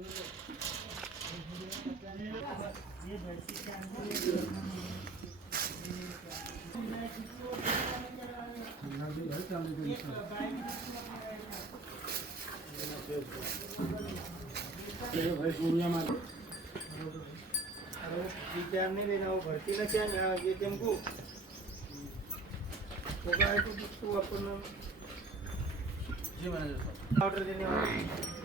भाई पूरिया मार विचार नहीं लेना वो भर्ती ना क्या ये टेम्पो होगा है तो अपन जी मैनेजर ऑर्डर देने वाला